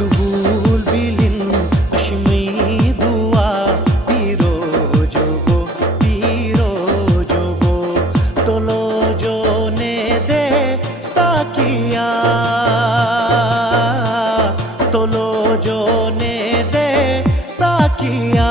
मकबूल बिलिन अशमी दुआ पीरो जोबो तोलो जो ने दे साकिया तोलो जो ने दे साकिया